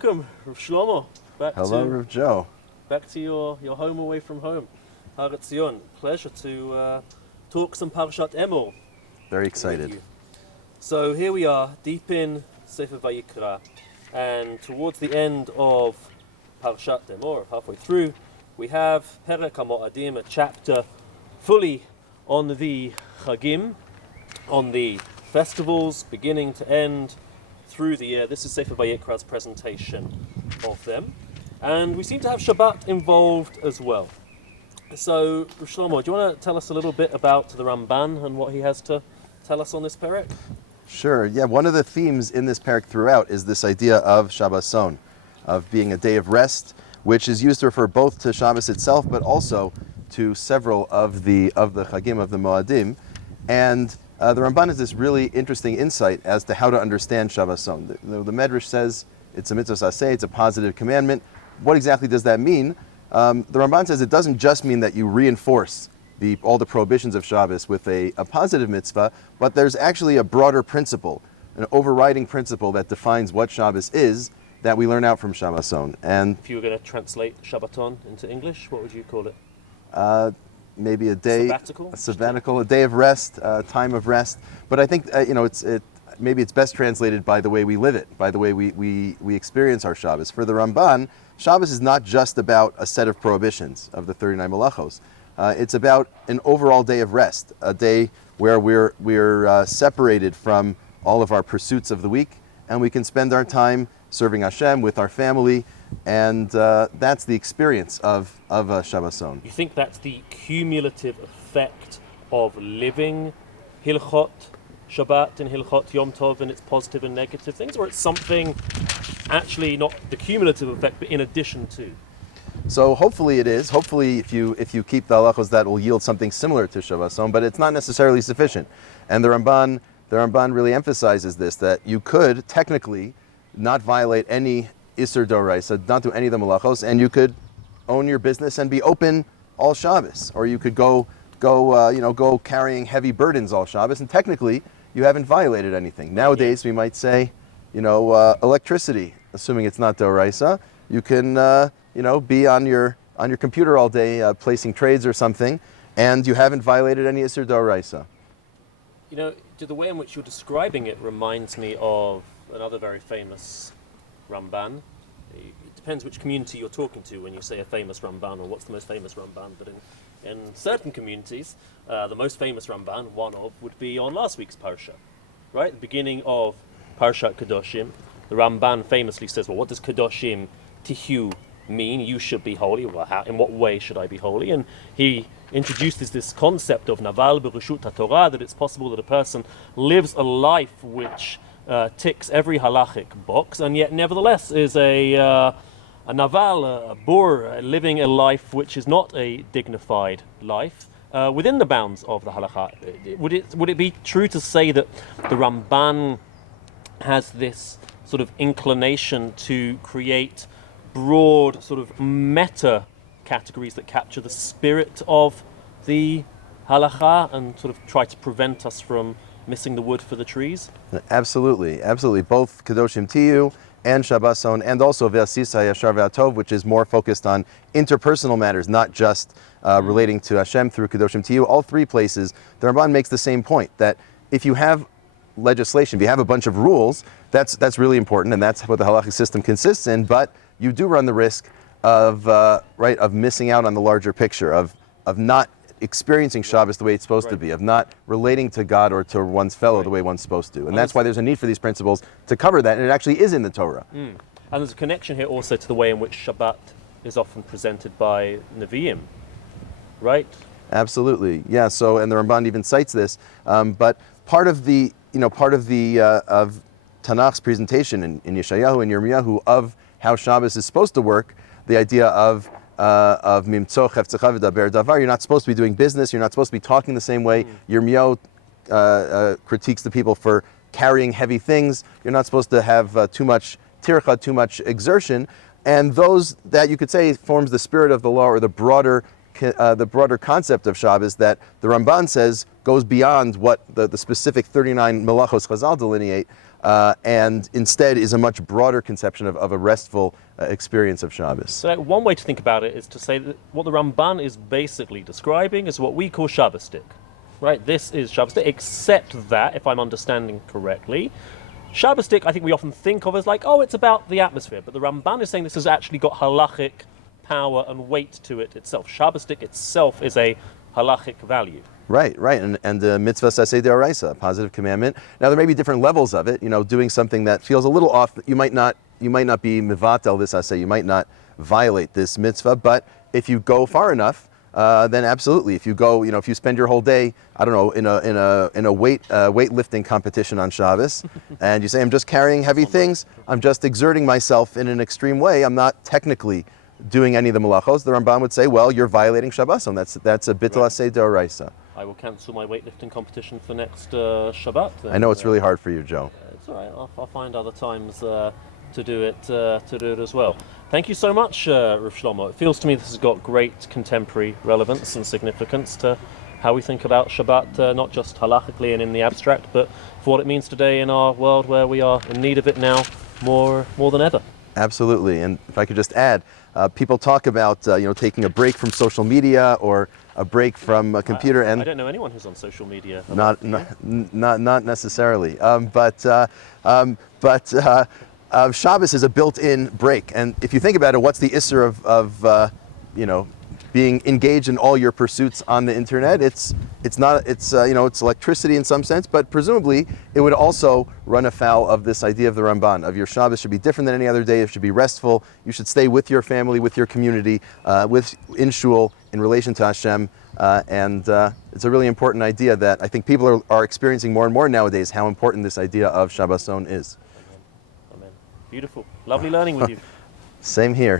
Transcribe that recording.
welcome, Rav Shlomo. Hello, Rav Joe. Back to your home away from home, Acțion. Pleasure to talk some Parashat Emor. Very excited. So here we are, deep in Sefer Vayikra, and towards the end of Parashat Emor, halfway through, we have Perek HaMoadim, a chapter fully on the Chagim, on the festivals, beginning to end through the year. This is Sefer Vayikra's presentation of them. And we seem to have Shabbat involved as well. So, Rav Shlomo, do you want to tell us a little bit about the Ramban and what he has to tell us on this perek? Sure, yeah. One of the themes in this perek throughout is this idea of Shabbason, of being a day of rest, which is used to refer both to Shabbos itself, but also to several of the Chagim, of the Moadim. And the Ramban has this really interesting insight as to how to understand Shabbason. The Medrash says it's a mitzvah aseh, it's a positive commandment. What exactly does that mean? The Ramban says it doesn't just mean that you reinforce all the prohibitions of Shabbos with a positive mitzvah, but there's actually a broader principle, an overriding principle that defines what Shabbos is, that we learn out from Shabbason. And if you were going to translate Shabbaton into English, what would you call it? Maybe a day, sabbatical, a day of rest, time of rest. But I think maybe it's best translated by the way we live it, by the way we experience our Shabbos. For the Ramban, Shabbos is not just about a set of prohibitions of the 39 Malachos. It's about an overall day of rest, a day where we're separated from all of our pursuits of the week, and we can spend our time serving Hashem with our family, and that's the experience of Shabbason. You think that's the cumulative effect of living Hilchot Shabbat and Hilchot Yom Tov and its positive and negative things, or it's something actually not the cumulative effect, but in addition to? So hopefully it is. Hopefully if you keep the halachos, that will yield something similar to Shabbason, but it's not necessarily sufficient. And the Ramban really emphasizes this, that you could technically not violate any Isur Doraisa, not do any of the malachos, and you could own your business and be open all Shabbos, or you could go carrying heavy burdens all Shabbos, and technically you haven't violated anything. Nowadays we might say, electricity, assuming it's not Doraisa, you can be on your computer all day placing trades or something, and you haven't violated any Isur Doraisa. The way in which you're describing it reminds me of another very famous Ramban. It depends which community you're talking to when you say a famous Ramban, or what's the most famous Ramban, but in certain communities, the most famous Ramban, one of, would be on last week's Parsha, right? The beginning of Parshat Kedoshim. The Ramban famously says, well, what does Kedoshim Tihu mean? You should be holy. Well, in what way should I be holy? And he introduces this concept of Naval B'Reshut HaTorah, that it's possible that a person lives a life which ticks every halachic box, and yet nevertheless is a Naval, a Bor, living a life which is not a dignified life within the bounds of the halakha. Would it be true to say that the Ramban has this sort of inclination to create broad sort of meta categories that capture the spirit of the halakha and sort of try to prevent us from missing the wood for the trees? Absolutely. Both Kedoshim Tiyu and Shabbason, and also Ve'asisa Yashar Ve'atov, which is more focused on interpersonal matters, not just relating to Hashem through Kedoshim Tiyu. All three places, the Ramban makes the same point, that if you have legislation, if you have a bunch of rules, that's really important, and that's what the halachic system consists in, but you do run the risk of missing out on the larger picture, of not experiencing Shabbos the way it's supposed to be, of not relating to God or to one's fellow the way one's supposed to. And that's why there's a need for these principles to cover that, and it actually is in the Torah. And there's a connection here also to the way in which Shabbat is often presented by Nevi'im, right? Absolutely, yeah. So, and the Ramban even cites this, but part of of Tanakh's presentation in Yeshayahu and Yirmiyahu of how Shabbos is supposed to work, the idea of mimtzo chefzecha v'daber davar, you're not supposed to be doing business, you're not supposed to be talking the same way. Yirmiyahu critiques the people for carrying heavy things. You're not supposed to have too much tircha, too much exertion, and those that you could say forms the spirit of the law, or the broader concept of Shabbos, that the Ramban says goes beyond what the specific 39 melachos Chazal delineate, and instead is a much broader conception of a restful experience of Shabbos. So one way to think about it is to say that what the Ramban is basically describing is what we call Shabbosdik. Right? This is Shabbosdik, except that, if I'm understanding correctly, Shabbosdik I think we often think of as like, oh, it's about the atmosphere, but the Ramban is saying this has actually got halachic power and weight to it itself. Shabbosdik itself is a halachic value. Right, and the mitzvah saseh deoraisa, a positive commandment. Now there may be different levels of it. Doing something that feels a little off. You might not be mivatel this aseh. You might not violate this mitzvah. But if you go far enough, then absolutely. If you go, if you spend your whole day, I don't know, in a weightlifting competition on Shabbos, and you say I'm just carrying heavy things, I'm just exerting myself in an extreme way. I'm not technically doing any of the malachos. The Ramban would say, well, you're violating Shabboson. That's a bitul aseh deoraisa. I will cancel my weightlifting competition for next Shabbat. Then. I know it's really hard for you, Joe. It's all right. I'll find other times to do it as well. Thank you so much, Rav Shlomo. It feels to me this has got great contemporary relevance and significance to how we think about Shabbat, not just halachically and in the abstract, but for what it means today in our world where we are in need of it now more than ever. Absolutely. And if I could just add, people talk about taking a break from social media or a break from a computer. I don't know anyone who's on social media. Not necessarily. But Shabbos is a built-in break. And if you think about it, what's the issur of being engaged in all your pursuits on the internet? It's electricity in some sense, but presumably it would also run afoul of this idea of the Ramban, of your Shabbos should be different than any other day. It should be restful. You should stay with your family, with your community, in shul, in relation to Hashem. And it's a really important idea that I think people are experiencing more and more nowadays, how important this idea of Shabboson is. Amen. Beautiful. Lovely learning with you. Same here.